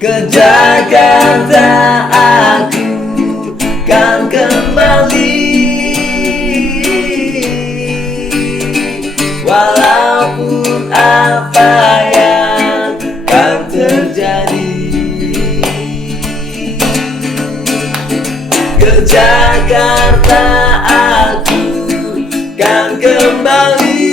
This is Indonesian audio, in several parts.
Ke Jakarta aku kan kembali, walaupun apa yang kan terjadi. Ke Jakarta aku kan kembali,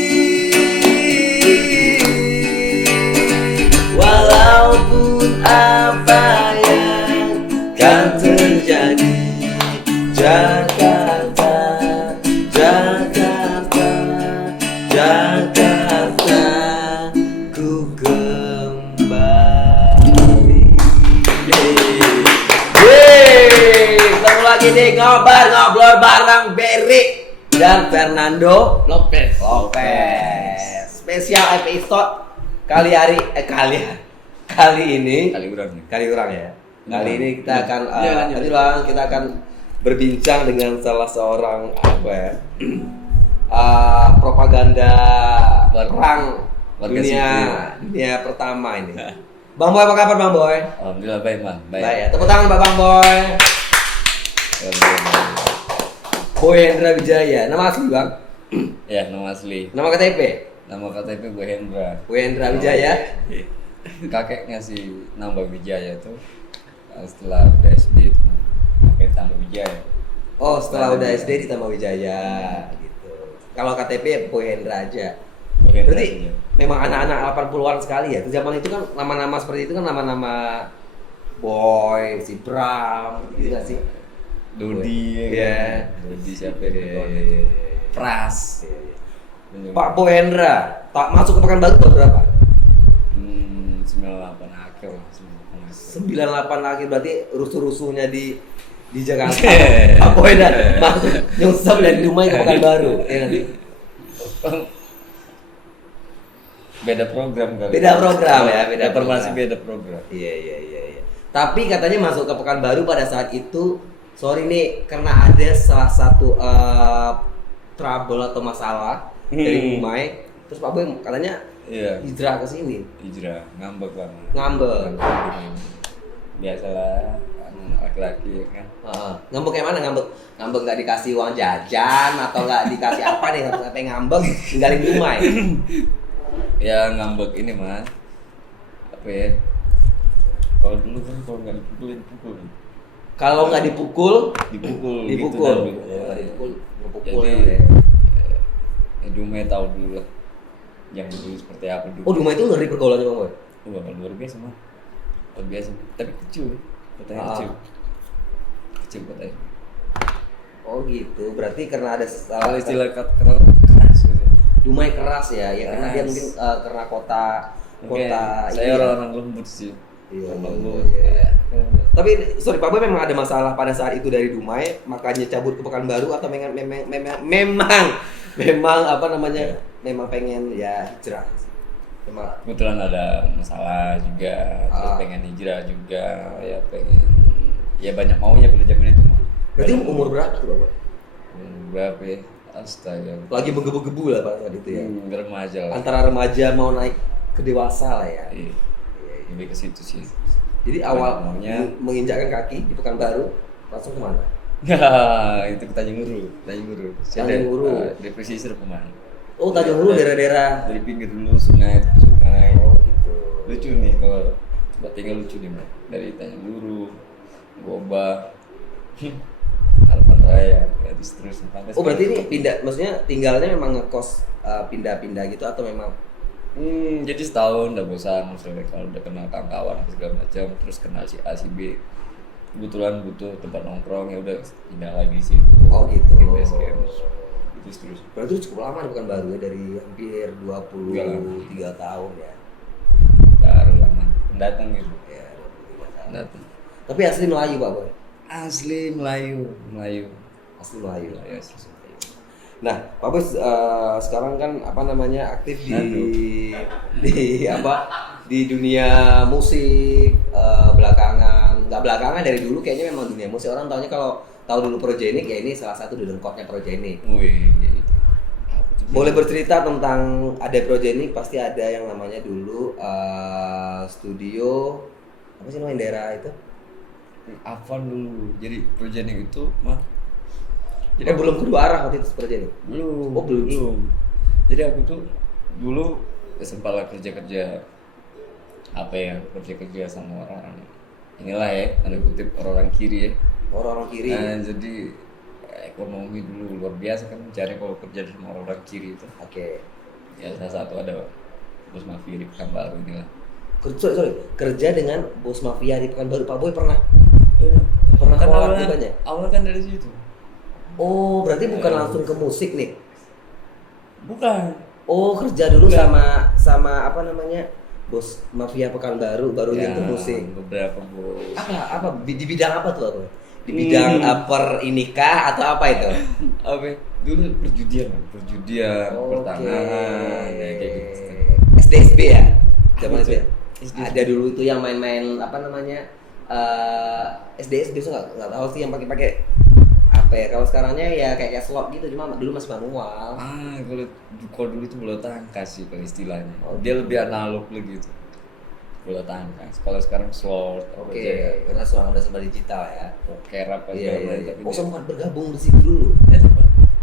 walaupun apa yang kan terjadi. Jakarta, Jakarta, Jakarta, ku kembali. Ketemu lagi nih ngobrol bareng Berry dan Fernando Lopez. Spesial episode kali ini kali orang ya. Kali ini kita akan kita akan berbincang dengan salah seorang propaganda perang dunia pertama ini. Bang Boy, apa kabar Bang Boy? Alhamdulillah baik Bang. Baik ya. Tepuk tangan Bang Boy. Boy Hendra Wijaya. Nama asli Bang? Ya, nama asli. Nama KTP? Nama KTP gue Hendra. Boy Hendra Wijaya. Kakeknya si Nambah Wijaya itu setelah udah SD itu pakai Tambah Wijaya. Oh, setelah udah SD di Tambah Wijaya gitu. Kalau KTP Boy Hendra aja. Berarti memang anak-anak 80-an sekali ya. Zaman itu kan nama-nama seperti itu kan nama-nama Boy, si Bram, gitu gak sih? Dodi ya. Dodi siapa itu? Pras. Pak Boy Hendra, tak masuk ke Pekanbaru tahun berapa? 98 akhir lah. 98 akhir berarti rusuh-rusuhnya di Jakarta. Pak Boy Hendra nyungsep dari Dumai ke Pekanbaru. Ya nanti. Beda program kali. Beda program ya, beda Informasi program. beda program. Iya. Tapi katanya masuk ke Pekanbaru pada saat itu, sorry nih, karena ada salah satu trouble atau masalah dari Dumai. Terus Pak Boy katanya hijrah ke sini. Hijrah, ngambek lah. Ngambek. Biasalah laki-laki kan. Ngambek kayak mana? Ngambek nggak dikasih uang jajan atau nggak dikasih apa nih sampai ngambek tinggalin Dumai. Ya ngambek ini Mas. Apa ya? Kalau dulu kan kalau nggak dipukul. Kalau nggak dipukul. Gitu Dipukul. Jadi Dumai tahu dulu lah yang dulu seperti apa dulu. Oh, Dumai itu ngeri pergaulannya Bang Boy? Luar biasa mah. Luar biasa. Tapi kecil. Kotanya kecil kotanya. Oh gitu. Berarti karena ada Kalau istilah kata keras gitu. Dumai keras ya, karena dia mungkin karena kota saya orang lembut sih. Iya. Tapi sorry Pak Boy memang ada masalah pada saat itu dari Dumai, makanya cabut ke Pekanbaru atau memang apa namanya? Memang pengen ya hijrah. Memang Kebetulan ada masalah juga, terus pengen hijrah juga, ya pengen ya banyak maunya pada zaman itu mah. Berarti umur berapa tuh Pak Boy? Berapa ya? Astaga. Lagi menggebu-gebu lah pada saat itu ya. Remaja lah. Antara remaja mau naik ke dewasa lah ya. Iya. Lebih ke situ sih. Jadi awal menginjakkan kaki di Pekanbaru langsung kemana? Itu ke Tanjung Huru. Tanjung Huru. Dari pesisir kemana? Oh, Tanjung Huru daerah-daerah. Dari pinggir dulu sungai. Oh gitu. Lucu nih kalau tempat tinggal lucu nih Mas. Dari Tanjung Huru, Goba, Harapan Raya, terus sampai. Oh berarti ini pindah, maksudnya tinggalnya memang ngekos pindah-pindah gitu atau memang? Jadi setahun udah bosan, misalnya kalau udah kenal kawan segala macam, terus kenal si A si B, kebetulan butuh tempat nongkrong ya udah pindah lagi sih. Oh gitu. Terus. Berarti cukup lama di Pekanbaru ya, dari hampir 23 tahun ya. Baru lama pendatang gitu. Ya, 23 tahun. Pendatang. Tapi asli Melayu Pak Boy? Asli Melayu. Asli Melayu. Ya, Nah, Pak Boy sekarang kan apa namanya aktif di dunia musik nggak belakangan dari dulu kayaknya memang dunia musik orang tahunya kalau tahu dulu Progenik ya ini salah satu dedengkotnya Progenik. Wih. Boleh bercerita tentang ada Progenik pasti ada yang namanya dulu studio apa sih namanya daerah itu? Avan dulu. Jadi Projening itu mah. Jadi belum kedua arah waktu itu seperti ini. Belum. Oh, belum. Jadi aku tuh dulu sempat lah kerja apa ya, kerja sama orang inilah ya, tanda kutip orang kiri ya. Orang kiri. Nah, jadi ekonomi dulu luar biasa kan mencari kalau kerja sama orang kiri itu. Oke. Ya salah satu ada bos mafia di Pekanbaru inilah. Kerja dengan bos mafia di Pekanbaru. Pak Boy pernah Kan kolab juga banyak. awalnya kan dari situ. Oh, berarti bukan langsung ke musik nih. Bukan. Oh, kerja dulu sama apa namanya? Bos mafia Pekanbaru, baru Ya, ke musik. beberapa bos. Apa di bidang apa tuh aku? Di bidang upper inikah atau apa itu? Apa ya? Dulu perjudian, pertanahan, ya kayak gitu. SDSB ya? Zaman itu ya? SDSB. Ada dulu itu yang main-main apa namanya? SDSB itu nggak tahu sih yang pakai apa ya? Kalau sekarangnya ya kayak slot gitu, cuma dulu masih manual. Kalau dulu itu bola tangkas sih kalau istilahnya. Oh, Dia lebih analog lagi gitu. Bola tangkas. Kalau sekarang slot, Oke, karena sekarang udah serba digital ya. poker apa Iya, segala iya. macam. Oh, sempat bergabung di situ dulu.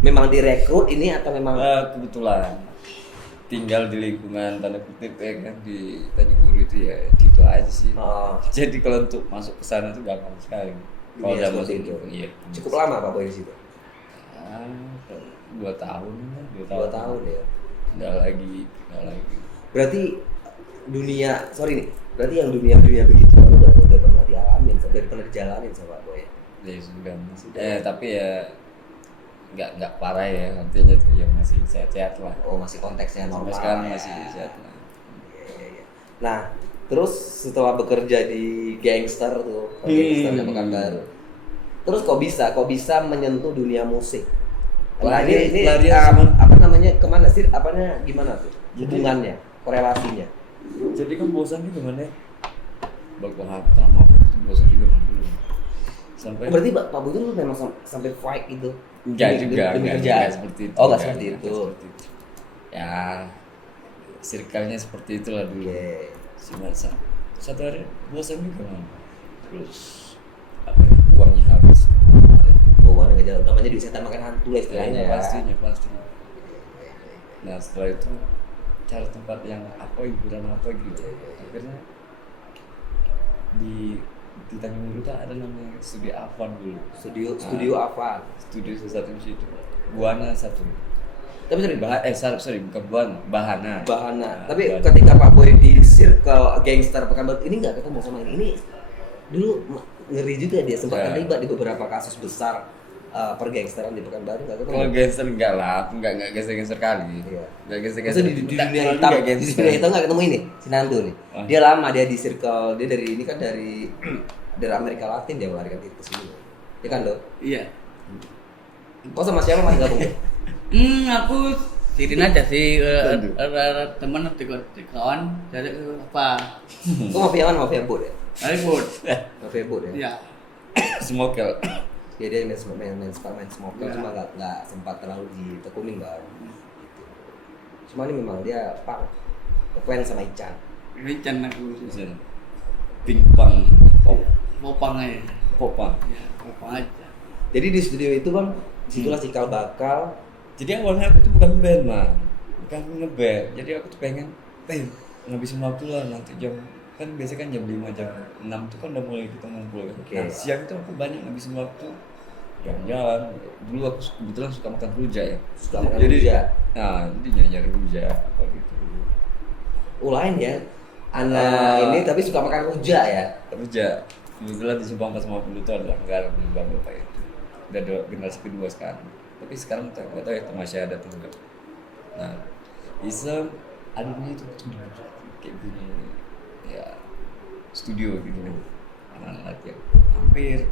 Memang direkrut ini atau memang Kebetulan tinggal di lingkungan tanda kutip ya kan di Tanjung Buru itu ya gitu aja sih. Oh. Jadi kalau untuk masuk ke sana tuh gampang sekali. Kalau Iya, zaman seperti itu. iya. Cukup lama Pak Boy di situ. 2 tahun. 2 tahun ya. Enggak lagi. Berarti berarti yang dunia begitu kamu udah pernah dialamin, udah pernah dijalanin sama Pak Boy. Ya sudah. Tapi ya nggak parah ya, artinya tuh ya masih sehat-sehat lah. Oh, masih konteksnya normal. Sampai sekarang ya. masih sehat lah. Iya. Nah, terus setelah bekerja di gangster tuh, gangster yang Pekanbaru. Terus kok bisa menyentuh dunia musik? Nah, ini apa namanya? Kemana sih? Apanya gimana tuh? Hubungannya, korelasinya. Jadi kan bosan juga mana? Baku hantam apa itu bosan juga mana dulu. Sampai Berarti Pak Boy itu memang sampai fight gitu. enggak demi kerjaan. seperti itu. Oh, enggak seperti itu. Ya, circle-nya seperti itulah dulu. Oke. Cuma satu hari bosan juga man. Terus apa ya, uangnya habis. Bawaan nggak jalan, namanya di setan makan hantu lah istilahnya ya. Pastinya. Nah setelah itu cari tempat yang apa hiburan apa gitu. Akhirnya di Tanjung Buru tuh ada namanya Studio Avan dulu. Studio apa? Studio satu di situ. Buana satu. Tapi Sorry bukan Buana, Bahana. Bahana. Tapi Bahana. ketika Pak Boy di circle gangster Pekanbaru ini nggak ketemu sama ini. Ini dulu ngeri juga dia sempat Ya. terlibat di beberapa kasus besar pergangsteran di Pekanbaru nggak ketemu. Kalau gangster enggak lah, enggak gangster kali. Iya. Enggak gangster. Maksudnya di dunia hitam, di dunia hitam nggak ketemu ini, si Nandu nih. Ah. Dia lama dia di circle, dia dari ini kan dari Amerika Latin dia melarikan diri ke sini. Ya kan dok? Iya. Kok sama siapa masih gabung? Aku sirin aja sih teman atau kawan dari apa? Kok mafia mana? Mafia boot ya? Ribut. Mafia boot ya? Iya. Smokel. Ya dia main smoker Ya. cuma nggak sempat terlalu ditekunin kan. Cuma ini memang dia pang ngefans sama Ican. Rencana aku Pingpang popang aja. Popang. Ya, popang aja. Jadi di studio itu bang, disitulah cikal bakal. Jadi awalnya aku tuh bukan band mah, bukan ngeband. Jadi aku tuh pengen ngabisin waktu lah nanti jam kan biasanya kan jam 5 jam 6 tuh kan udah mulai kita ngumpul kan. Oke. Nah, siang itu aku banyak ngabisin waktu jalan-jalan. Dulu aku kebetulan suka makan rujak ya. Suka makan Jadi rujak. Nah, jadi nyari rujak apa gitu. Lain ya, anak ini tapi suka makan rujak ya. Rujak. Kebetulan di Subang pas 50 itu adalah negara di Subang Bapak itu. Udah generasi kedua sekarang. Tapi sekarang nggak tahu ya itu masih ada atau enggak. Nah, iseng adanya itu kayak gini ya studio gitu kan, anak-anak yang hampir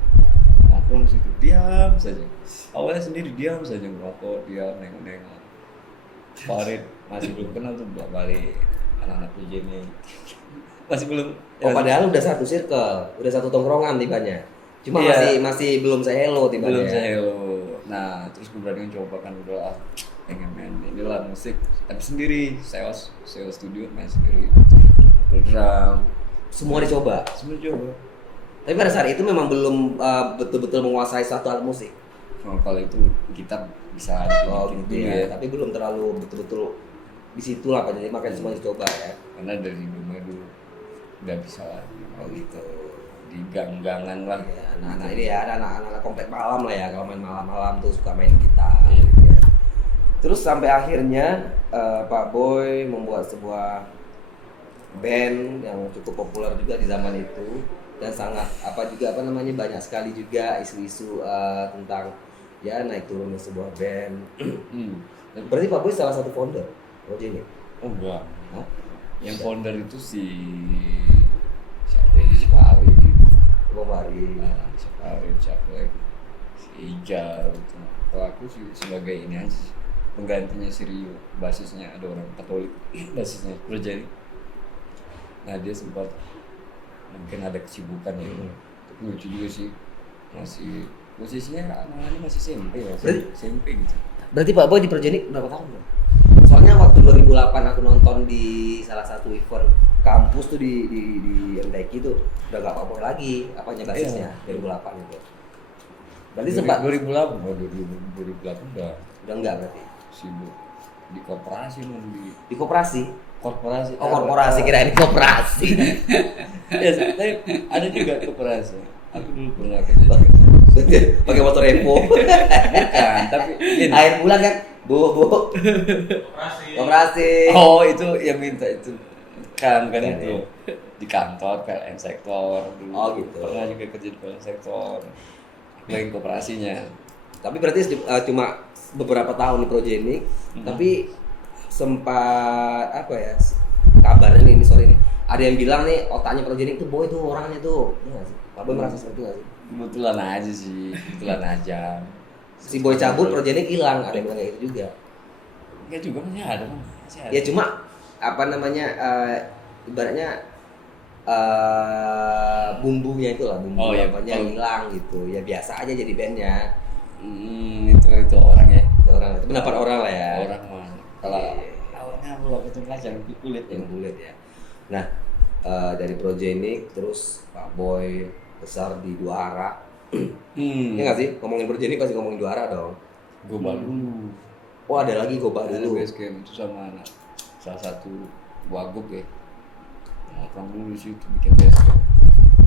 nongkrong situ diam saja. Awalnya sendiri diam saja ngerokok, diam nengok-nengok. Farid masih belum kenal tuh balik anak-anak ini masih belum. Oh padahal udah satu circle, udah satu tongkrongan tibanya. Cuma Iya. masih belum sehelo tibanya. Belum saya Nah, terus gue berani coba kan udah pengen main inilah musik tapi sendiri, sewa studio main sendiri, drum. semua dicoba. Semua coba. Tapi pada saat itu memang belum betul-betul menguasai satu alat musik. Oh, kalau itu gitar bisa Gitu dulu ya. Tapi belum terlalu betul-betul di situ lah, jadi makanya semua dicoba ya. Karena dari dulu nggak bisa lah. Oh gitu. Di gang-gangan lah. Ya, anak-anak ini ya, ada anak-anak komplek malam lah ya, kalau main malam-malam tuh suka main gitar. Iya. Gitu ya. Terus sampai akhirnya Pak Boy membuat sebuah band yang cukup populer juga di zaman itu dan sangat banyak sekali juga isu-isu tentang ya naik turunnya sebuah band. Berarti Pak Boy salah satu founder project ini? Oh enggak. Hah? Yang founder itu siapa ya? Si Pari. Bob Hari. Siapa lagi? Si Ijal gitu. Kalau aku sih sebagai ini aja sih, penggantinya si Rio, basisnya ada orang Katolik, basisnya project. Nah dia sempat mungkin ada kesibukan ya. Tapi lucu juga sih, masih posisinya anak-anaknya masih SMP ya, SMP gitu. Berarti Pak Boy di project ini berapa tahun Bang? Soalnya waktu 2008 aku nonton di salah satu event kampus tuh di MTQ tuh udah gak Pak Boy lagi, apanya basisnya 2008 itu. Berarti sempat 2008, 2008 udah enggak berarti sibuk di koperasi di koperasi. korporasi. Oh korporasi, kirain koperasi. Ya, tapi ada juga koperasi. Aku dulu pernah kerja juga. Pakai motor Evo. Bukan, tapi gini. Air bulan kan, bu. Koperasi. Oh itu yang minta itu kan Bukan itu di kantor PLN sektor dulu. Oh, gitu. Pernah juga kerja di PLN sektor. Bagian koperasinya. Tapi berarti cuma beberapa tahun di project ini, tapi sempat kabarnya nih sorry nih, ada yang bilang nih otaknya project ini tuh Boy tuh orangnya tuh, iya nggak sih? Pak Boy merasa seperti itu nggak sih? Kebetulan aja. Si Boy cabut project ini hilang, ada yang bilang kayak gitu juga. Enggak juga masih ada. Ya cuma ibaratnya bumbunya itu lah, bumbu ya, apanya hilang gitu, ya biasa aja jadi bandnya. Itu orang ya. Orang itu pendapat orang lah ya. Orang mah kalau awalnya aku lakukan pelajaran kulit yang kulit ya. Nah dari project ini terus Pak Boy besar di Dua Arah. Iya nggak sih, ngomongin project ini pasti ngomongin Dua Arah dong. Gobal dulu. Oh ada lagi Gobal dulu. Base camp itu sama salah satu wagub ya. Nongkrong dulu sih itu bikin base camp.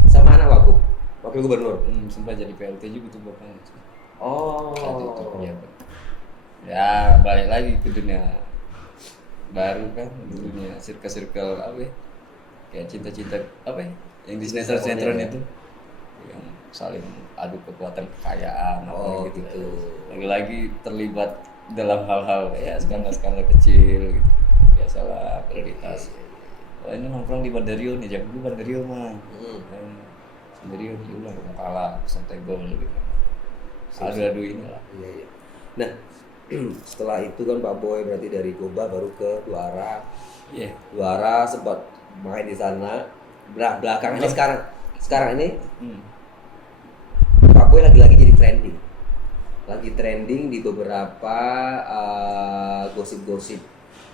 Sama anak Wagub, wakil gubernur. Sempat jadi PLT juga tuh bapaknya. Oh. Saat itu pejabat. Ya balik lagi ke dunia baru kan, dunia circle apa ya? Kayak cinta-cinta apa ya? Yang di sinetron itu yang saling adu kekuatan kekayaan apa gitu. Lagi-lagi terlibat dalam hal-hal ya skandal-skandal kecil gitu. Biasalah prioritas. Oh ini nongkrong di Bandario nih, jam dulu Bandario mah. Bandario diulang kalah santai gol gitu. Adu-adu inilah. Iya. Nah, setelah itu kan Pak Boy berarti dari Goba baru ke Dua Arah. Iya. Dua Arah sempat main di sana. Belakangan ini sekarang ini Pak Boy lagi-lagi jadi trending. Lagi trending di beberapa gosip-gosip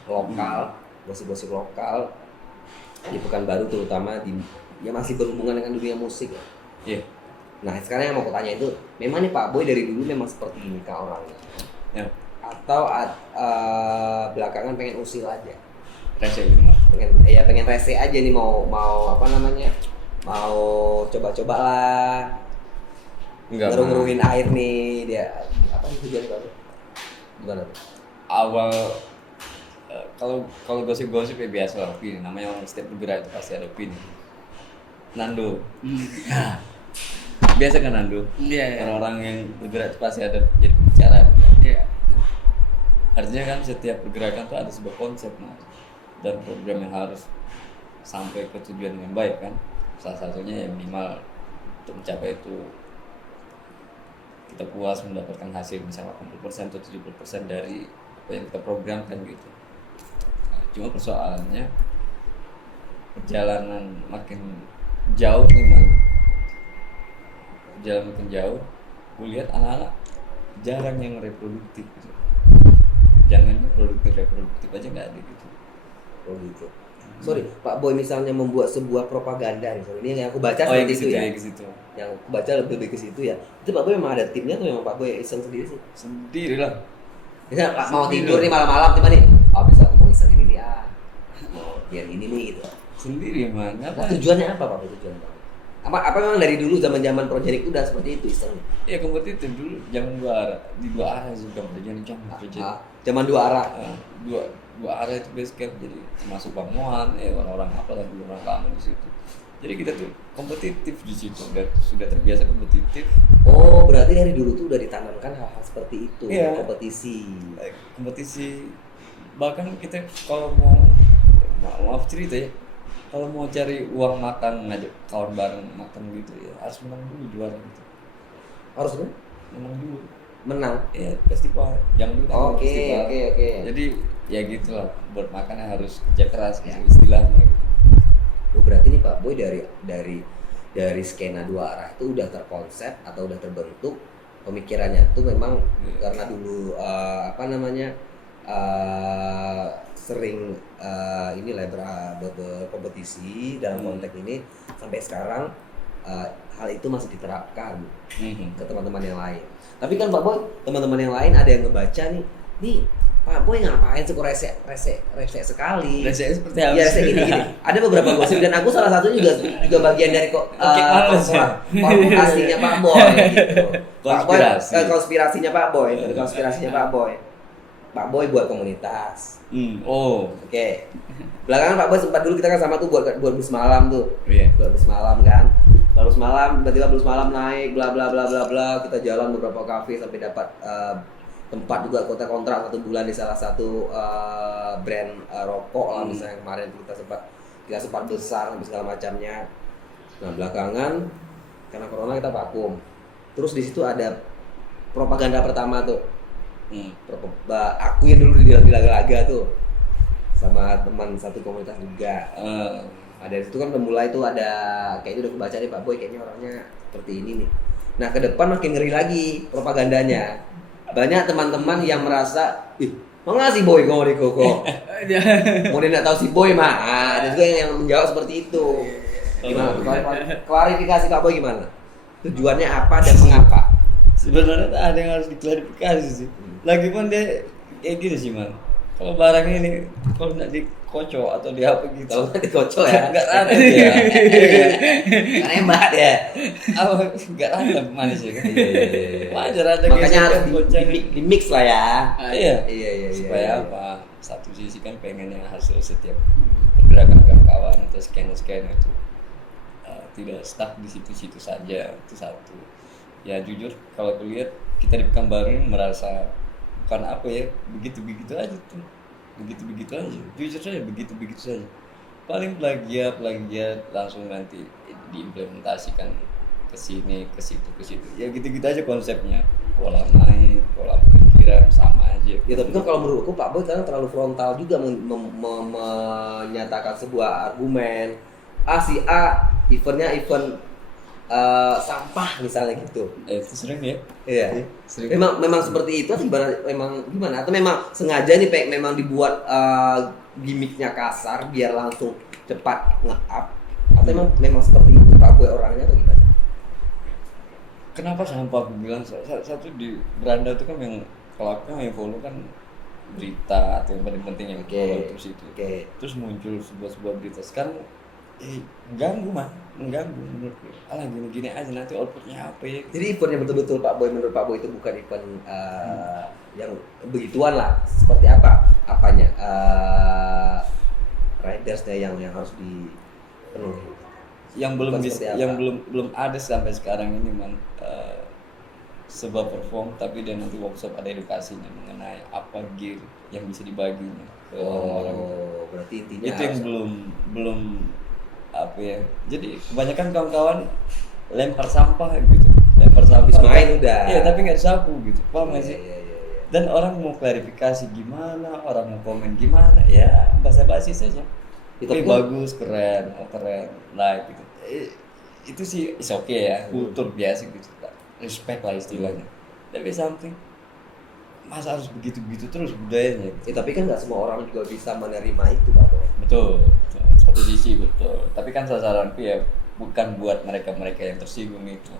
lokal, gosip-gosip lokal di Pekanbaru terutama ya masih berhubungan dengan dunia musik. Iya. Nah sekarang yang mau aku tanya itu, memang nih Pak Boy dari dulu memang seperti ini kah orangnya? Ya. Atau belakangan pengen usil aja? Rese gitu mah. Pengen rese aja nih mau mau coba-coba lah. Enggak. Ngeruin air nih dia apa itu tujuan kamu? Gimana tuh? Awal kalau gosip-gosip ya biasa lah, opini. Namanya orang setiap bergerak itu pasti ada opini. Nando. Biasa kan Nando? Iya. Orang-orang yang bergerak itu pasti ada jadi pembicara. Iya. Artinya kan setiap pergerakan tuh ada sebuah konsep dan program yang harus sampai ke tujuan yang baik kan. Salah satunya ya minimal untuk mencapai itu kita puas mendapatkan hasil misalnya 80% atau 70% dari apa yang kita programkan gitu. Nah, cuma persoalannya perjalanan makin jauh nih man. Jalan makin jauh, gue lihat anak-anak jarang yang reproduktif gitu. Jangan reproduktif aja nggak ada gitu. Oh gitu. sorry Pak Boy misalnya membuat sebuah propaganda misalnya, ini yang aku baca Oh yang seperti ke itu situ ya, ya, ke situ. yang aku baca lebih ke situ ya, itu Pak Boy memang ada timnya atau memang Pak Boy iseng sendiri sih? Sendiri lah. Misal mau Sendiri. tidur nih malam-malam tiba nih, oh bisa aku mau iseng ini nih mau biar ini nih gitu. Sendiri man. Nah, Apa? tujuannya apa Pak Boy, tujuannya? Apa memang dari dulu zaman proyek udah seperti itu iseng? Ya kompetitif dulu zaman dua arah, di dua arah juga jangan Zaman dua arah. Dua arah itu base camp, jadi termasuk Bang Mohan, orang-orang apa lagi orang lama di situ. Jadi kita tuh kompetitif di situ, sudah terbiasa kompetitif. Oh, berarti dari dulu tuh udah ditanamkan hal-hal seperti itu, Iya. kompetisi. Kompetisi, bahkan kita kalau mau maaf cerita ya, kalau mau cari uang makan ngajak kawan bareng makan gitu ya harus menang dulu juara gitu. Harus kan? Menang dulu. Menang. Ya festival, jangan dulu kan Oke, festival. oke. Jadi ya gitulah, buat makannya harus kerja keras gitu istilahnya gitu. Oh, berarti nih Pak Boy dari skena dua arah itu udah terkonsep atau udah terbentuk pemikirannya tuh memang karena dulu sering inilah berkompetisi dalam konteks ini sampai sekarang hal itu masih diterapkan ke teman-teman yang lain. Tapi kan Pak Boy, teman-teman yang lain ada yang ngebaca nih Pak Boy ngapain sih kok rese sekali? Rese seperti apa? Ya rese gini. Ada beberapa gosip dan aku salah satu juga bagian dari konspirasinya Pak Boy gitu. Konspirasi. Konspirasinya Pak Boy, konspirasinya Pak Boy. Pak Boy buat komunitas. Oh. Oke. Belakangan Pak Boy sempat dulu kita kan sama tuh buat bus malam tuh. Iya. Buat bus malam kan. Bus malam, tiba-tiba bus malam naik, bla bla bla bla bla. Kita jalan beberapa kafe sampai dapat tempat juga kontrak 1 bulan di salah satu brand rokok lah misalnya kemarin kita sempat besar sampai segala macamnya. Nah belakangan karena corona kita vakum. Terus di situ ada propaganda pertama tuh. Aku yang dulu di Laga-Laga tuh sama teman satu komunitas juga. Nah, dari situ kan udah mulai tuh ada kayaknya udah kebaca nih Pak Boy kayaknya orangnya seperti ini nih. Nah ke depan makin ngeri lagi propagandanya. Banyak teman-teman yang merasa, mau nggak si Boy ngomong di koko? Mau dia nggak tahu si Boy mah, ada juga yang menjawab seperti itu. Gimana? Klarifikasi Pak Boy gimana? Tujuannya apa dan mengapa? Sebenarnya ada yang harus diklarifikasi sih. Lagipun dia kayak gini sih man. Kalau barang ini kalau nggak dikocok atau di apa gitu, Kalau nggak dikocok ya, nggak rata dia. nembak ya. Apa nggak rata manis ya kan? Wajar ada Makanya harus kocak. di mix lah ya. Iya. Supaya apa? Satu sisi kan pengennya hasil setiap pergerakan kawan atau scan itu tidak stuck di situ-situ saja, itu satu. Ya jujur kalau aku lihat kita di Pekanbaru merasa bukan apa ya begitu aja tuh, begitu aja, jujur saja begitu saja. Paling plagiat langsung nanti diimplementasikan ke sini ke situ ya gitu aja konsepnya, pola main, pola pikiran sama aja. Ya tapi kan kalau menurutku Pak Boy sekarang terlalu frontal juga menyatakan sebuah argumen. Si A eventnya event sampah misalnya gitu. Itu sering ya. Iya. Sering. Memang seperti itu atau gimana? Atau memang sengaja nih memang dibuat gimmicknya kasar biar langsung cepat nge-up? Atau memang seperti itu Pak Boy orangnya atau gimana? Kenapa sampah aku bilang satu di beranda itu kan yang kalau aku yang follow kan berita atau yang paling penting yang follow terus itu. Terus muncul sebuah berita sekarang mengganggu menurutku. Alah gini aja nanti outputnya apa ya? Jadi eventnya betul-betul Pak Boy menurut Pak Boy itu bukan event yang begituan lah. Seperti apa? Apanya? Ridersnya yang harus dipenuhi. Yang belum ada sampai sekarang ini man. Sebuah perform tapi dia nanti workshop ada edukasinya mengenai apa gear yang bisa dibaginya ke orang-orang. Berarti intinya itu yang belum apa ya, jadi kebanyakan kawan-kawan lempar sampah habis main udah tapi nggak disapu gitu, paham nggak sih? Iya. Dan orang mau klarifikasi gimana, orang mau komen gimana, ya basa-basi saja. Tapi bagus, keren, like gitu. Itu sih is okay ya, kultur biasa gitu, respect lah istilahnya. Tapi something masa harus begitu terus budayanya gitu. Tapi kan nggak semua orang juga bisa menerima itu Pak Boy. Betul. Satu sisi betul. Tapi kan sasaranku ya bukan buat mereka-mereka yang tersinggung itu,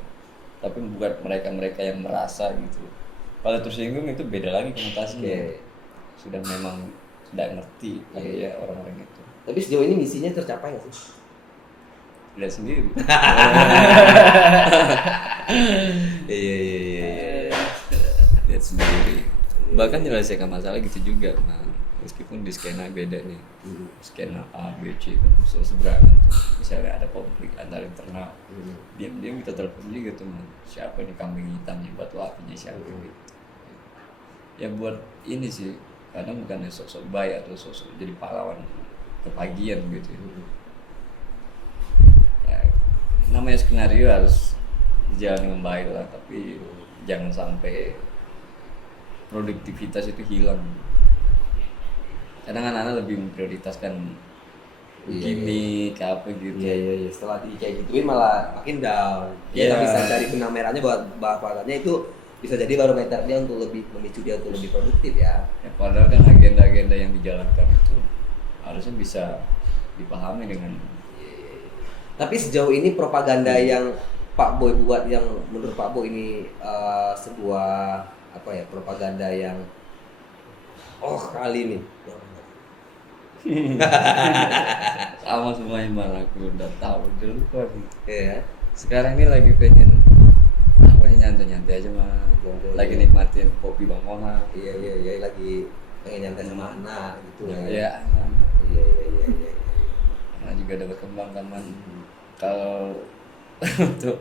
tapi buat mereka-mereka yang merasa gitu. Kalau tersinggung itu beda lagi konotasinya. Oke. Sudah memang tidak ngerti kali ya orang-orang itu. Tapi sejauh ini misinya tercapai nggak sih? Lihat sendiri. Iya. Lihat sendiri. Bahkan menyelesaikan masalah gitu juga. Nah, meskipun di skena beda nih. Skena A, B, C kan bisa seberangan tuh. Misalnya ada konflik antara internal. Diam-diam kita telepon juga tuh, man. Siapa nih kambing hitamnya, batu apinya siapa gitu. Ya buat ini sih, kadang bukan sosok baik atau sosok jadi pahlawan kepagian gitu. Ya, namanya skenario harus jalan dengan baik lah, tapi jangan sampai produktivitas itu hilang. Kadang anak-anak lebih memprioritaskan gimmick apa gitu. Iya. Setelah kayak gituin malah makin down. Iya. Kita bisa cari benang merahnya buat bahwasannya itu bisa jadi barometer dia untuk lebih memicu dia untuk lebih produktif ya. Ya, padahal kan agenda-agenda yang dijalankan itu harusnya bisa dipahami dengan Tapi sejauh ini propaganda yang Pak Boy buat yang menurut Pak Boy ini sebuah apa ya propaganda yang kali ini sama semuanya, malah aku udah tahu udah lupa nih. ya. Sekarang ini lagi pengen nyantai-nyantai aja mah, Nyantai. lagi nikmatin kopi Bang Moha. Iya lagi pengen nyantai sama anak gitu ya. Ya, Iya. karena juga ada berkembang kan man. Kalau untuk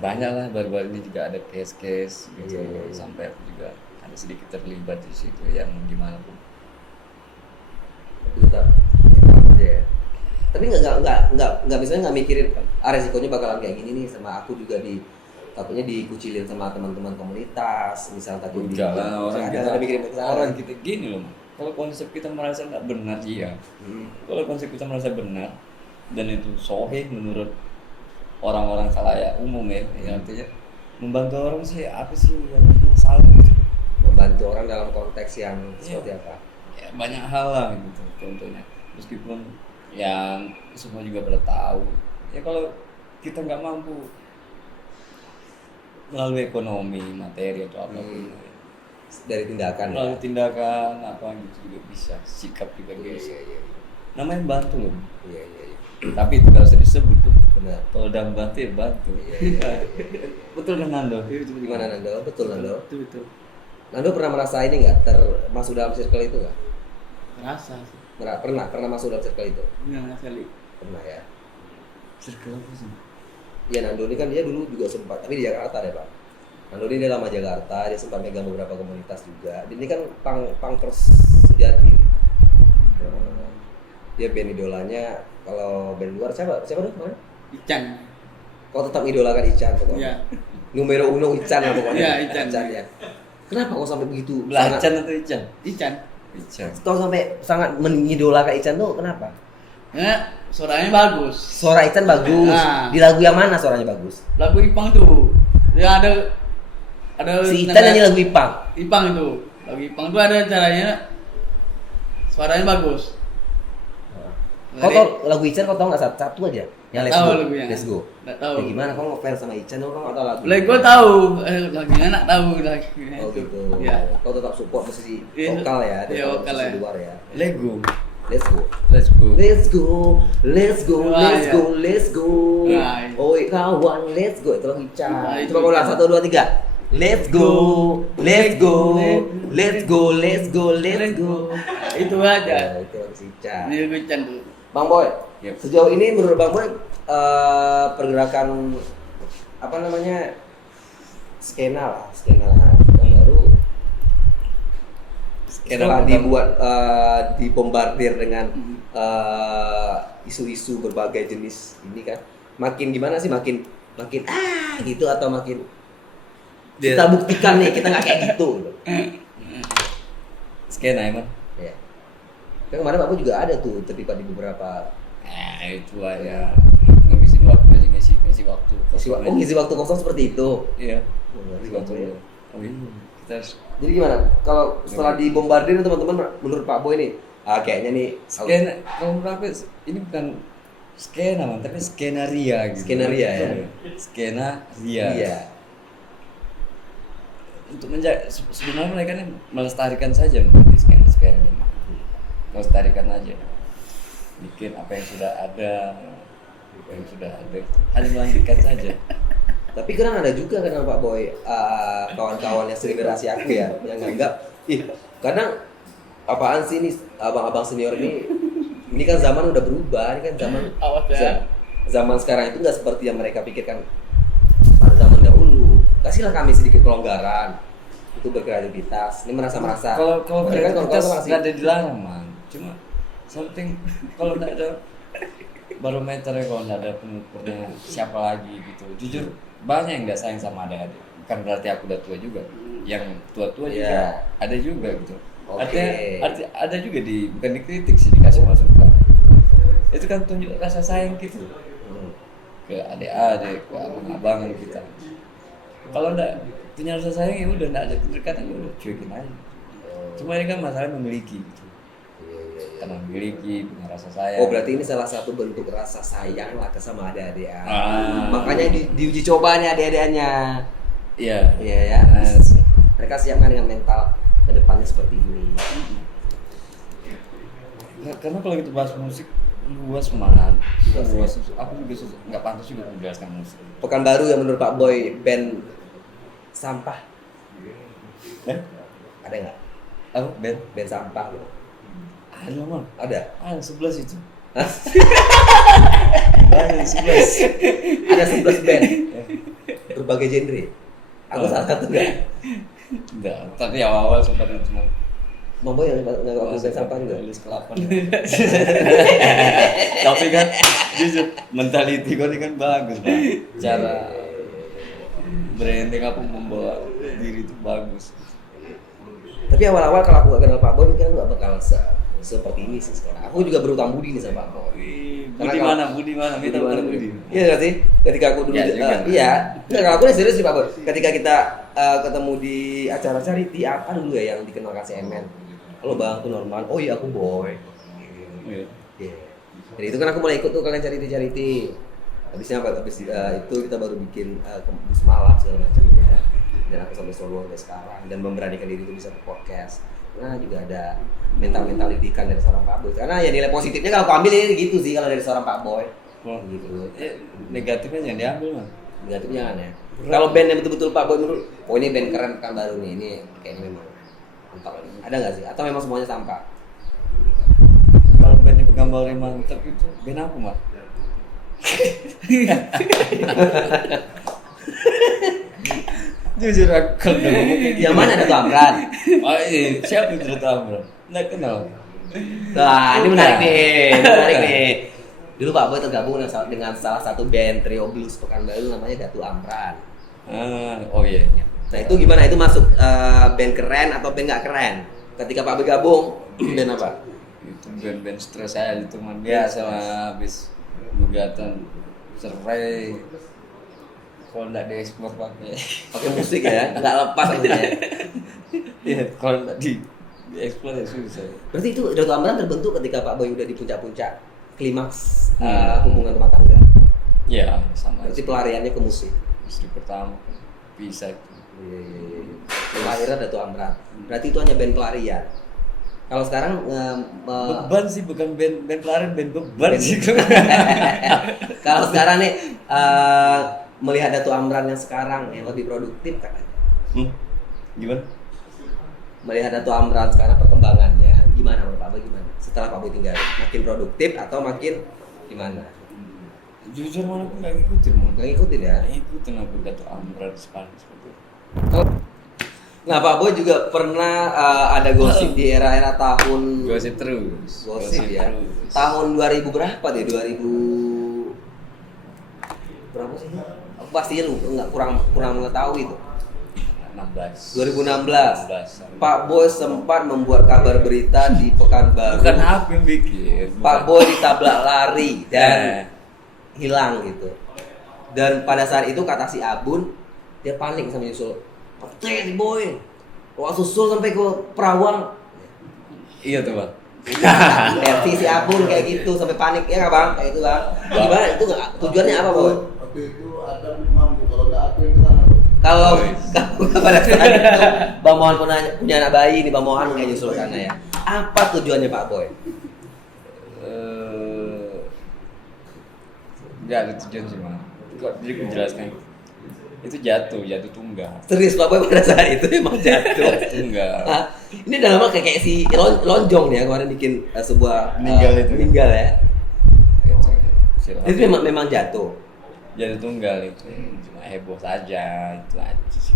banyak lah baru-baru ini juga ada case-case gitu. Iya. Sampai aku juga ada sedikit terlibat di situ yang gimana pun. Tapi tetap aja ya. Tapi nggak misalnya nggak mikirin resikonya bakalan kayak gini nih sama aku juga takutnya dikucilin sama teman-teman komunitas misalnya takut Enggak lah, ada mikirin ke sana. orang kita gini loh. Kalau konsep kita merasa nggak benar iya. Kalau konsep kita merasa benar dan itu sahih menurut orang-orang khalayak umum ya, yang artinya membantu orang sih apa sih yang salah gitu. Membantu orang dalam konteks yang seperti apa? Ya, banyak hal lah gitu contohnya. Meskipun yang semua juga pada tahu. Ya kalau kita nggak mampu melalui ekonomi, materi atau apa Dari tindakan melalui tindakan apa gitu juga bisa, sikap juga bisa. Iya. Namanya bantu loh. Iya. Tapi itu gak usah disebut tuh. Benar. Kalau udah bantu ya bantu. Iya. Betul kan Nando? Gimana Nando? Betul Nando. Betul. Nando pernah merasa ini nggak termasuk dalam circle itu nggak? Rasa sih. Pernah masuk dalam circle itu? Enggak sekali. Pernah ya. Circle apa sih? Iya Nando ini kan dia dulu juga sempat, tapi di Jakarta deh Pak. Nando ini dia lama Jakarta, dia sempat megang beberapa komunitas juga. Dia ini kan punkers sejati. Dia band idolanya, kalau band luar siapa dong kemarin? Ican. Kau tetap idolakan Ican pokoknya. Iya. Numero uno Ican lah pokoknya. Iya, Ican. ya. Kenapa kau sampai begitu? Belacan atau Ican? Ican. Ican. Kau sampai sangat mengidolakan Ican tuh kenapa? Ya, suaranya bagus. Suara Ican bagus. Nah. Di lagu yang mana suaranya bagus? Lagu Ipang tuh. Ya ada Si Ican nyanyi lagu Ipang. Ipang itu. Lagu Ipang tuh ada caranya suaranya bagus. Kau tau lagu Ican, kau tau nggak satu aja? Yang Let's Tahu Go. lagunya. Let's Go. Nggak tahu. Ya gimana? Kau ngefans sama Ican, kau nggak tahu lagu? Lagu gua tahu. Lagunya nak tahu lagunya. Oh gitu. Ya. Kau tetap support musisi Iya. vokal ya, Iya, daripada vokal musisi ya. luar ya. Lego. Let's go. Let's go. Let's go, let's go, Wah, let's iya. go, let's go. Nah, iya. Oi kawan, let's go. Itu lagu Ican. Nah, itu Coba kau ulang Ican. 1, 2, 3. Let's go, let's go, let's go, let's go, let's go. Itu aja. Ya, itu lagu si Ican. Ini lagu Ican tuh. Bang Boy, Yep. sejauh ini menurut Bang Boy pergerakan apa namanya skena yang baru setelah dibuat dibombardir dengan isu-isu berbagai jenis ini kan makin gimana sih makin gitu atau makin kita buktikan nih kita nggak kayak gitu. Skena emang. Ya. Kan kemarin aku juga ada tuh terlibat di beberapa Itu aja ngabisin waktu, ngisi waktu. ngisi waktu kosong seperti itu. Iya. Ngisi Ngisi waktu waktu. ya. Oh iya. Kita harus Jadi gimana? Kalau setelah dibombardir teman-teman menurut Pak Boy nih Kayaknya nih Skena, kalau menurut aku ini bukan skena man, tapi skenaria gitu. Skenaria ya? Skenaria. Iya. Untuk sebenarnya mereka ini melestarikan saja man, di skena ini. Melestarikan aja. Bikin apa yang sudah ada, hanya melanjutkan saja. Tapi kadang ada juga kan Pak Boy, kawan-kawan yang segenerasi aku ya, yang nganggap, kadang apaan sih nih abang-abang senior ini kan zaman udah berubah, ini kan zaman sekarang itu nggak seperti yang mereka pikirkan pada zaman dahulu. Kasihlah kami sedikit kelonggaran untuk berkreativitas. Ini merasa Kalau mereka kreativitas nggak ada dilarang man, cuma something kalau nggak ada barometernya, kalau nggak ada pengukurnya siapa lagi gitu. Jujur banyak yang nggak sayang sama adik-adik, bukan berarti aku udah tua juga, yang tua-tua juga ada juga gitu. Ada juga bukan dikritik sih, dikasih masukan. Itu kan tunjuk rasa sayang gitu ke adik-adik, ke abang-abangan kita. Kalau nggak punya rasa sayang ya udah nggak ada kedekatan, ya udah cuekin aja. Cuma ini kan masalah memiliki gitu. Karena memiliki, punya rasa sayang. Oh berarti ini salah satu bentuk rasa sayang lah ke sama adik-adik. Makanya diuji coba nih adik-adiknya. Iya ya. Mereka siapkan dengan mental kedepannya seperti ini. Karena kalau kita bahas musik luas man, luas. Aku juga nggak pantas juga menjelaskan musik. Pekanbaru yang menurut Pak Boy band sampah. Ada nggak? Apa band sampah gitu? Ada man. Ada 11 itu. Hah? Ada 11. Ada 11 band. Berbagai genre. Aku salah satu nggak? Enggak, tapi awal sempat cuma Mambo yang nggak band sampah juga. Tulis ke-8. Tapi kan jujur mentality gue ini kan bagus Pak. Cara branding aku membawa diri itu bagus. Tapi awal-awal kalau aku gak kenal Pak Boy mungkin aku gak bakal seperti ini sih sekarang. Aku juga berutang budi nih sama Pak Boy. Budi mana? Minta Budi. Iya nggak sih? Ketika aku dulu iya. Nggak, kalau aku nih serius sih Pak Boy. Ketika kita ketemu di acara charity apa dulu ya yang dikenalkan CMN. Halo Bang, tuh Norman. Oh iya aku Boy. Iya. Jadi itu kan aku mulai ikut tuh kalian charity. Habis itu kita baru bikin kembus malam segala macam ya. Dan aku sampai solo sampai sekarang dan memberanikan diri itu bisa ke podcast. Nah juga ada mental didikan dari seorang Pak Boy. Karena ya nilai positifnya kalau aku ambil ini gitu sih kalau dari seorang Pak Boy. Gitu. Negatifnya jangan diambil mah. Negatifnya kan ya. Kalau band yang betul-betul Pak Boy menurut, oh ini band keren kan baru nih, ini kayaknya memang mantap. Ada nggak sih? Atau memang semuanya sampah? Kalau band yang gambar mantap itu band apa mah? Jujur aku kalau udah ngomong kayak Yang mana ada tuh Amran? Oh iya, siapa yang cerita Amran? Nggak kenal. Nah, ini menarik nih. Dulu Pak Boy tergabung dengan salah satu band trio blues Pekanbaru namanya Datu Amran. Oh iya. Nah itu gimana? Itu masuk band keren atau band nggak keren? Ketika Pak Boy gabung, band apa? Itu band stres saya itu man biasa lah, habis gugatan cerai. Kalau nggak diekspor pakai musik ya, nggak lepas aja ya. Iya, kalau nggak diekspor ya susah. Berarti itu Datu Amran terbentuk ketika Pak Boy udah di puncak-puncak klimaks hubungan rumah tangga. Iya, sama. Berarti pelariannya ke musik. Istri pertama bisa itu. Akhirnya Datu Amran. Berarti itu hanya band pelarian. Kalau sekarang beban sih, bukan band pelarian, band beban sih. Kalau sekarang nih melihat Datu Amran yang sekarang yang lebih produktif katanya. Gimana? Melihat Datu Amran sekarang perkembangannya gimana menurut Pak Boy gimana? Setelah Pak Boy tinggal makin produktif atau makin gimana? Jujur malah aku nggak ngikutin mau. Nggak ngikutin ya? Nggak ngikutin aku Datu Amran sekarang seperti itu. Nah Pak Boy juga pernah ada gosip di era-era tahun Gosip terus. Gosip ya. Terus. Tahun 2000 berapa deh? 2000 berapa sih? Aku pasti nggak kurang mengetahui itu. 2016. Pak Boy sempat membuat kabar berita di Pekanbaru. Bukan aku yang bikin. Pak Boy ditabrak lari dan hilang gitu. Dan pada saat itu kata si Abun, dia panik sama nyusul. Pecah Boy. Wah susul sampai ke Perawang. Iya tuh Bang. versi si Abun kayak gitu sampai panik ya nggak bang kayak itu bang gimana itu nggak tujuannya apa boy Waktu itu ada mampu kalau nggak aku itu kan apa? kalau pada saat itu Bang Mohan punya anak bayi nih Bang Mohan kayak nyusul sana ya apa tujuannya Pak Boy Nggak ada tujuan sih mah. Kok jadi aku jelaskan itu jatuh tunggal. serius Pak Boy pada saat itu emang jatuh Tunggal. Nah, ini dalam hal kayak si lonjong nih ya kemarin bikin sebuah meninggal ya itu memang jatuh Jatuh tunggal itu cuma heboh saja itu aja sih.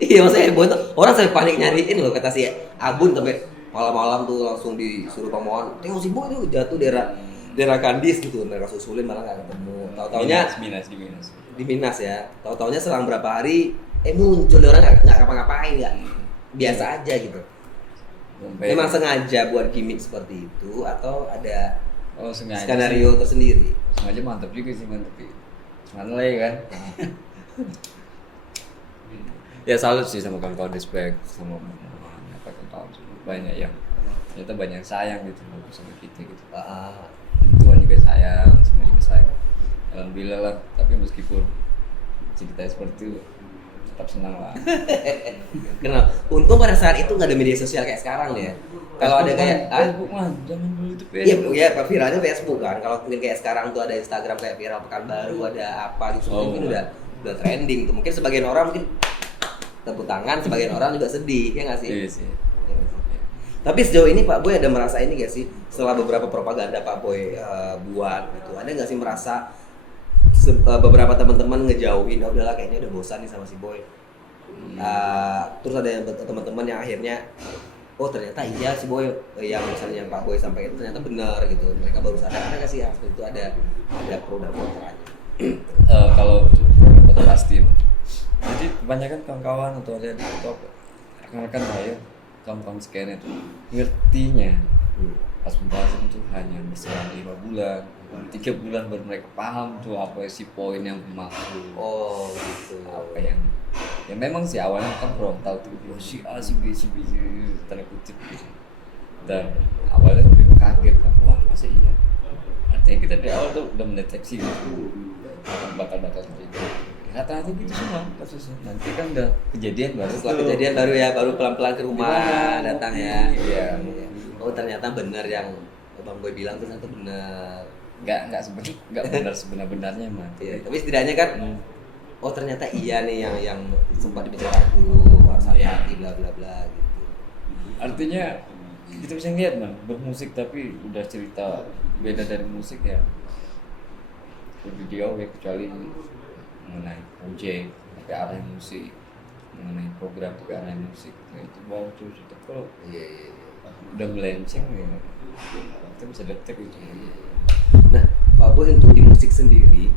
Iya maksudnya heboh itu orang sampai panik nyariin loh kata si Abun sampai malam-malam tuh langsung disuruh Bang Mohan tengok si Boy itu jatuh daerah Kandis gitu mereka susulin malah nggak ketemu tahu-taunya di Minas ya tahu-taunya selang berapa hari muncul orang nggak ngapa-ngapain ya biasa aja gitu memang sengaja buat gimmick seperti itu atau ada skenario tersendiri sengaja mantap juga sih manlay kan ya salut sih sama kawan-kawan respect sama apa kawan banyak yang ternyata banyak yang sayang gitu sama kita gitu Tuhan juga sayang semua juga sayang alhamdulillah lah tapi meskipun cerita seperti itu tetap senang lah kenapa untung pada saat itu nggak ada media sosial kayak sekarang ya kalau ada kayak Facebook mah zaman dulu itu iya viralnya Facebook kan kalau mungkin kayak sekarang tuh ada Instagram kayak viral Pekanbaru ada apa gitu mungkin udah trending tuh mungkin sebagian orang mungkin tepuk tangan sebagian orang juga sedih ya nggak sih iya sih tapi sejauh ini Pak Boy ada merasa ini gak sih setelah beberapa propaganda Pak Boy buat gitu ada nggak sih merasa beberapa teman-teman ngejauhin udahlah kayaknya udah bosan nih sama si Boy terus ada yang teman-teman yang akhirnya oh ternyata iya si Boy yang misalnya yang Pak Boy sampaikan itu ternyata benar gitu mereka baru sadar ada nggak sih waktu itu ada pro dan kontranya kalau foto pasti jadi kebanyakan kawan-kawan atau ada itu rekan-rekan saya kawan-kawan scan itu ngertinya pas pembahasan itu hanya berselang 5 bulan 3 bulan baru mereka paham tuh apa sih poin yang dimaksud oh gitu apa yang ya memang sih awalnya kan belum tahu tuh si A si B tanda kutip gitu dan awalnya mereka kaget kan wah masa iya artinya kita dari awal tuh udah mendeteksi gitu bakal terjadi rata-rata gitu semua kasusnya nanti kan udah kejadian baru setelah kejadian baru pelan-pelan ke rumah datang ya iya oh ternyata benar yang Bang Boy bilang tuh ternyata benar nggak benar sebenar-benarnya mah iya tapi setidaknya kan oh ternyata iya nih yang sempat dibicarakan dulu harus hati bla bla bla gitu artinya kita bisa lihat man bermusik tapi udah cerita beda dari musik ya lebih jauh ya kecuali mengenai project ke arah musik mengenai program ke arah musik itu baru tuh kalau udah melenceng ya kita bisa detek itu. Nah Pak Boy untuk di musik sendiri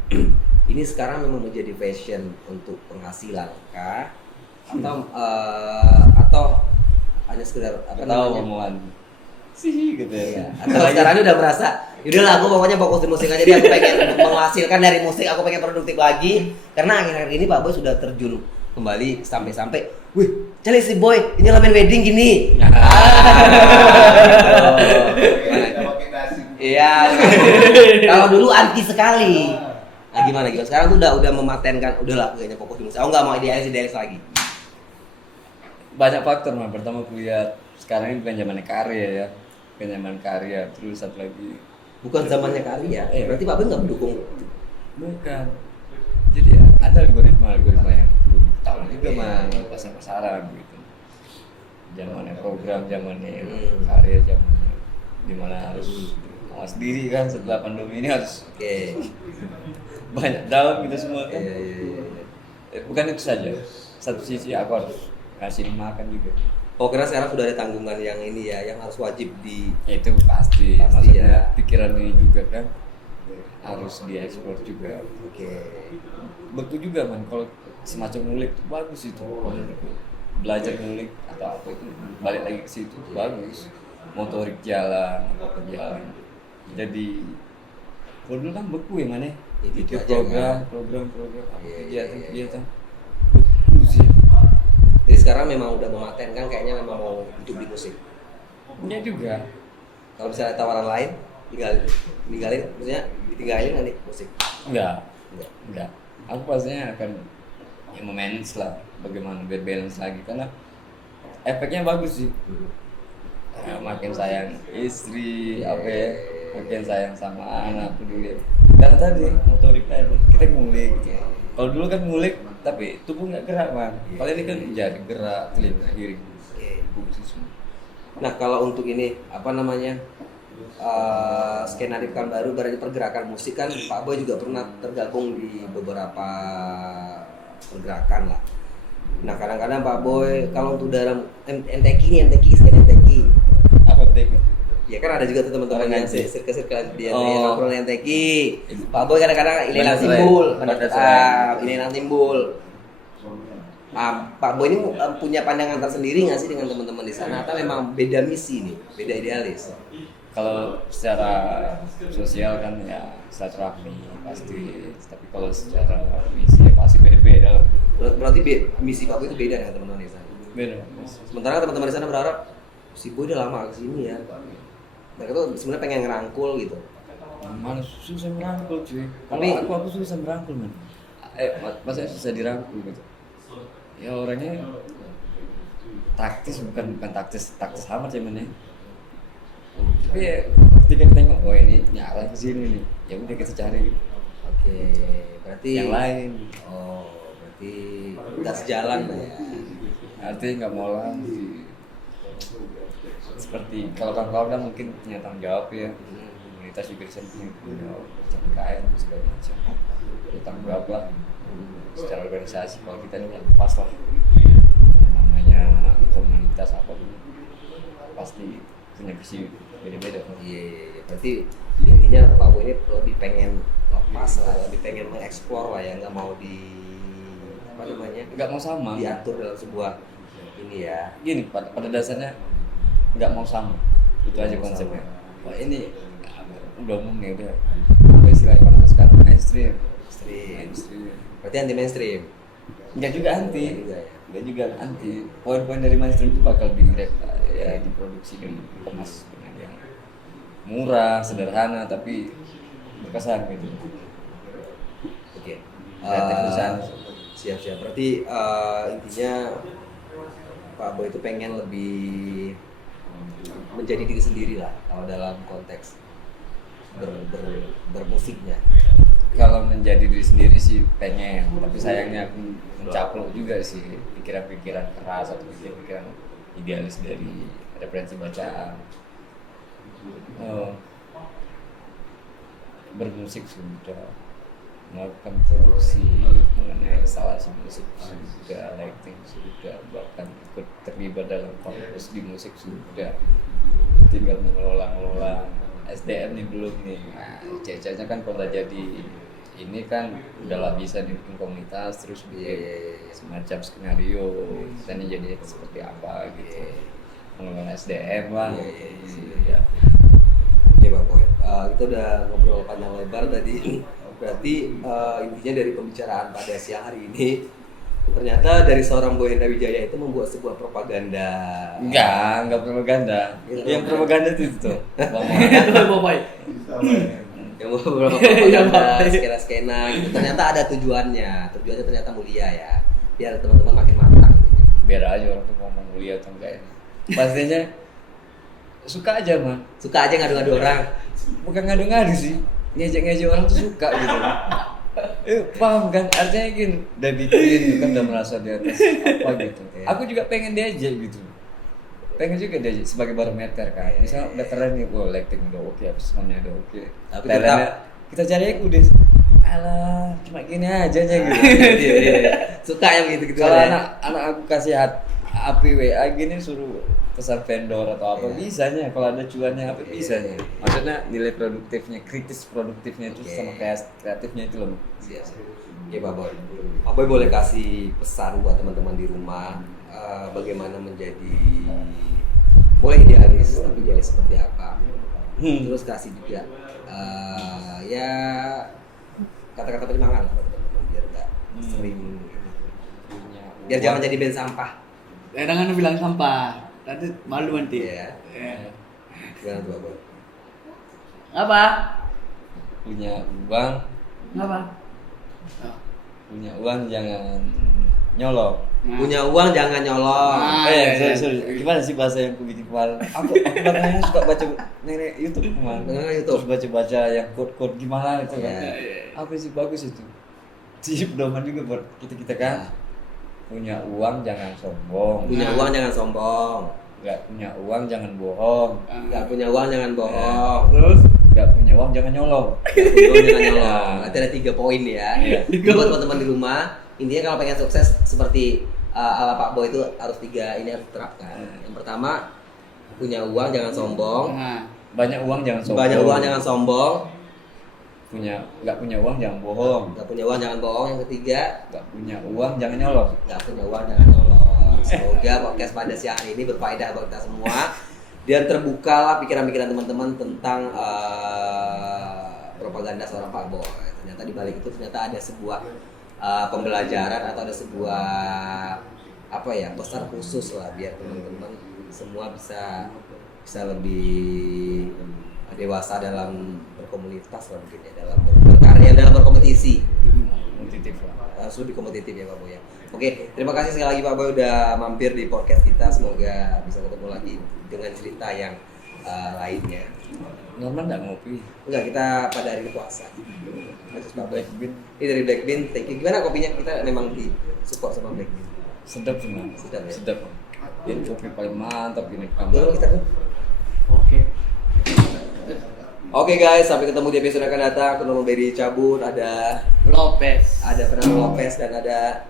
ini sekarang memang menjadi passion untuk penghasilan kah atau hanya sekedar apa namanya omongan sih gitu ya. Atau sekarang udah merasa yaudahlah aku pokoknya fokus di musik aja deh aku pengen menghasilkan dari musik aku pengen produktif lagi karena akhir-akhir ini Pak Boy sudah terjun kembali sampai wih cari si Boy ini lamen wedding gini iya kalau dulu anti sekali nah gimana sekarang tuh udah mematenkan udahlah aku kayaknya fokus di musik aku nggak mau idealis lagi banyak faktor mah pertama aku lihat sekarang ini bukan zamannya karya ya bukan zaman karya terus satu lagi bukan zamannya karya berarti Pak Boy nggak mendukung bukan jadi ada algoritma yang belum tahu juga mah pasar-pasaran gitu zamannya program zamannya karya zamannya dimana harus awas diri kan setelah pandemi ini harus banyak daun gitu semua kan bukan itu saja satu sisi aku harus kasih makan juga. Oh karena sekarang sudah ada tanggungan yang ini ya, yang harus wajib itu pasti maksudnya ya. Pikiran ini juga kan harus dieksplor juga. Betul juga man, kalau semacam ngulik itu bagus itu. Belajar ngulik atau apa itu balik lagi ke situ bagus. Motorik jalan, apa jalan. Jadi kalau dulu kan beku ya mana? Itu program apa kegiatan. Beku sih. Jadi sekarang memang udah mematenkan kayaknya memang mau hidup di musik. Enggak juga. Kalau misalnya tawaran lain, ninggalin, maksudnya ditinggalin nggak nih musik? Enggak. Enggak. Aku pastinya akan manage lah bagaimana biar balance lagi karena efeknya bagus sih. Makin sayang istri, makin sayang sama anak peduli. Karena tadi motorik tadi kita ngulik. Gitu. Kalau dulu kan ngulik tapi tubuh nggak gerak man. Kalau ini kan jari gerak, telinga, hidung, fungsi semua. Nah kalau untuk ini apa namanya skenario Pekanbaru berarti pergerakan musik kan Pak Boy juga pernah tergabung di beberapa pergerakan lah. Nah kadang-kadang Pak Boy kalau untuk dalam NTK skena NTK Apa penting? ya kan ada juga tuh teman-teman yang NTK. circle dia Oh. nongkrong NTK. Pak Boy kadang-kadang ilelang Bener, timbul, bener. ilelang timbul. Pak Boy ini punya pandangan tersendiri nggak sih dengan teman-teman di sana atau memang beda misi nih, beda idealis? Kalau secara sosial kan ya silaturahmi pasti, tapi kalau secara misi ya pasti beda-beda lah. Berarti misi Pak Boy itu beda dengan teman-teman di sana. Beda. Sementara teman-teman di sana berharap si Boy udah lama kesini ya. Mereka tuh sebenarnya pengen ngerangkul gitu. Mana susah merangkul cuy. Tapi- Kalau aku susah merangkul man. Masa susah dirangkul gitu. Ya orangnya taktis bukan taktis amat ya man ya. Tapi ya ketika kita tengok oh ini nyala ke sini nih, ya udah kita cari Oke, berarti yang lain. Oh, berarti nggak sejalan lah ya. Artinya nggak mau lagi. Seperti kalau kawan-kawan kan mungkin punya tanggung jawab ya. Komunitas juga bisa punya CPKN segala macam. Punya tanggung jawab lah. Secara organisasi kalau kita ini lepas lah. Namanya komunitas apapun pasti punya visi beda-beda. Iya, berarti intinya Pak Boy ini lebih pengen lepas lah, lebih pengen mengeksplor lah ya, nggak mau apa namanya, Nggak mau sama. diatur dalam sebuah ini ya. Gini pada dasarnya nggak mau sama. Itu aja konsepnya. Wah ini udah umum nih udah. Apa istilahnya kalau sekarang mainstream. Mainstream. Berarti anti mainstream. Nggak juga anti. Nggak juga ya. Nggak juga anti. Poin-poin dari mainstream itu bakal direct ya diproduksi dan dikemas dengan yang murah, sederhana tapi berkesan gitu. Oke. Kreatif pesan. Siap. Berarti intinya Pak Boy itu pengen lebih menjadi diri sendiri lah kalau dalam konteks bermusiknya. Kalau menjadi diri sendiri sih pengen, tapi sayangnya aku mencaplok juga sih pikiran-pikiran keras atau pikiran-pikiran idealis dari referensi bacaan. Bermusik sudah, melakukan produksi mengenai instalasi musik sudah, lighting sudah, bahkan ikut terlibat dalam kontes di musik sudah, tinggal mengelola SDM nih belum nih. Nah, cecahnya kan kalau jadi ini kan udahlah bisa bikin komunitas terus bikin semacam skenario dan ini jadi seperti apa gitu, mengelola SDM lah. Ya. Oke Pak Boy, kita udah ngobrol panjang lebar tadi. Berarti intinya dari pembicaraan pada siang hari ini, ternyata dari seorang Boy Hendra Wijaya itu membuat sebuah propaganda. Enggak propaganda. Yang propaganda itu tuh. Itu Boy. Yang membuat propaganda, skena-skena gitu. Ternyata ada tujuannya. Tujuannya ternyata mulia ya. Biar teman-teman makin matang gitu. Biar aja orang tuh ngomong mulia atau enggak ya. Pastinya suka aja mah. Suka aja ngadu-ngadu orang. Bukan ngadu-ngadu sih. Ngejek-ngejek orang tuh suka gitu. Paham kan? Artinya gini, udah bikin kan udah merasa di atas apa gitu. Aku juga pengen diajak gitu. Pengen juga diajak sebagai barometer kan. Misalnya udah keren nih, wah lighting udah oke, apa semuanya udah oke. Tapi Talentnya, tetap kita cari aja udah. Alah, cuma gini aja gitu. Iya. Suka yang gitu-gitu. Kalau ya. anak aku kasih API WA gini suruh pesan vendor atau apa bisanya, kalau ada cuannya apa bisanya. Maksudnya nilai produktifnya, kritis produktifnya itu sama kreatifnya itu loh. Siap. Oke Pak Boy. Pak Boy boleh kasih pesan buat teman-teman di rumah bagaimana menjadi boleh idealis tapi idealis seperti apa. Terus kasih juga ya kata-kata penyemangat lah buat teman-teman biar nggak sering biar jangan jadi band sampah. Jangan bilang sampah. Nanti malu nanti. Iya. Gimana tuh Boy? Apa? Punya uang, Apa? Oh. punya uang jangan nyolong. Nah. Punya uang jangan nyolong. Ah, Sorry. Gimana sih bahasa yang ku bikin kemarin? Aku katanya suka baca nenek YouTube kemarin. Nenek YouTube. Terus baca-baca yang quote-quote gimana itu kan. Iya. Apa sih bagus itu? Jadi pedoman juga buat kita kan. Punya uang jangan sombong. Punya uang jangan sombong. Nggak punya uang jangan bohong. Nggak punya uang jangan bohong. Terus? Nggak punya uang jangan nyolong. Nggak punya uang jangan nyolong. Berarti ada 3 poin ya. Iya. Jadi buat teman-teman di rumah, intinya kalau pengen sukses seperti ala Pak Boy itu harus 3 ini harus diterapkan. Yang pertama, punya uang jangan sombong. Nah. Banyak uang jangan sombong. Banyak uang jangan sombong. Nggak punya uang jangan bohong. Nggak punya uang jangan bohong. Yang ketiga, Nggak punya uang jangan nyolong. nggak punya uang jangan nyolong. Semoga podcast pada siang hari ini berfaedah buat kita semua dan terbukalah pikiran-pikiran teman-teman tentang propaganda seorang Pak Boy. Ternyata di balik itu ternyata ada sebuah pembelajaran atau ada sebuah pesan khusus lah biar teman-teman semua bisa lebih dewasa dalam berkomunitas lah mungkin ya, dalam berkarya, dalam berkompetisi. Kompetitif lah. Harus lebih kompetitif ya Pak Boy ya. Oke, terima kasih sekali lagi Pak Boy udah mampir di podcast kita. Semoga bisa ketemu lagi dengan cerita yang lainnya. Norman nggak ngopi. Enggak, kita pada hari puasa. Terus Pak Boy. Black Bean Ini dari Black Bean. Thank you. Gimana kopinya? Kita memang di support sama Black Bean. sedap semua. Sedap ya? Sedap. Ini kopi paling mantap ini Tolong tambah. kita tuh. Oke. Oke guys, sampai ketemu di episode akan datang. Aku Norman Berry cabut. Ada Lopez. Fernando Lopez dan ada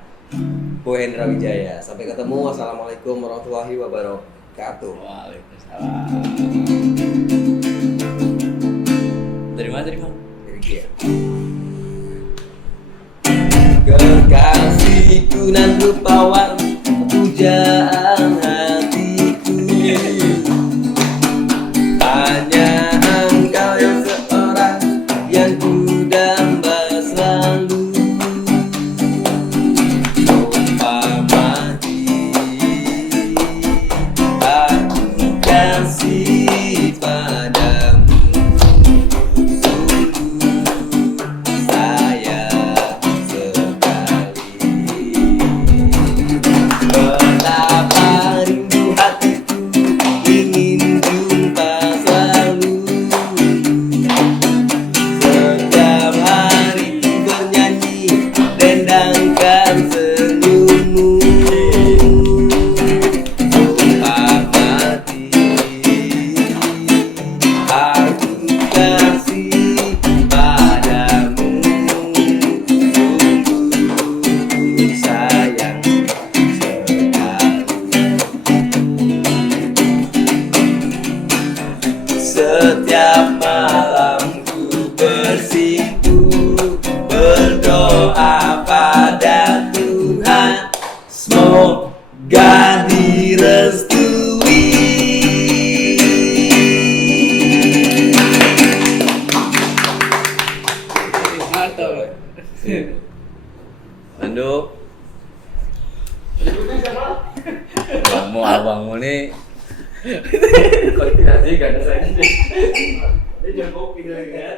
Boy Hendra Wijaya. Sampai ketemu. Wassalamualaikum warahmatullahi wabarakatuh. Waalaikumsalam. Dari mana? Dari dia. Kekasihku nan rupawan, pujaan hatiku. Hanya engkau yang seorang yang ku damba selalu. Umpama aku kasih padamu, sungguh sayang sekali. Betapa rindu hatiku ingin jumpa selalu. Setiap hari ku bernyanyi, dendangkan senyummu. Hormati aku kasih padamu, sungguh sayang sekali. Setiap malam ku bersimpu berdoa pada Tuhan, semoga direstui. Mantap. Ando. Abangmu nih. Konspirasi gak ada saya. Dia jago kopi lagi ya.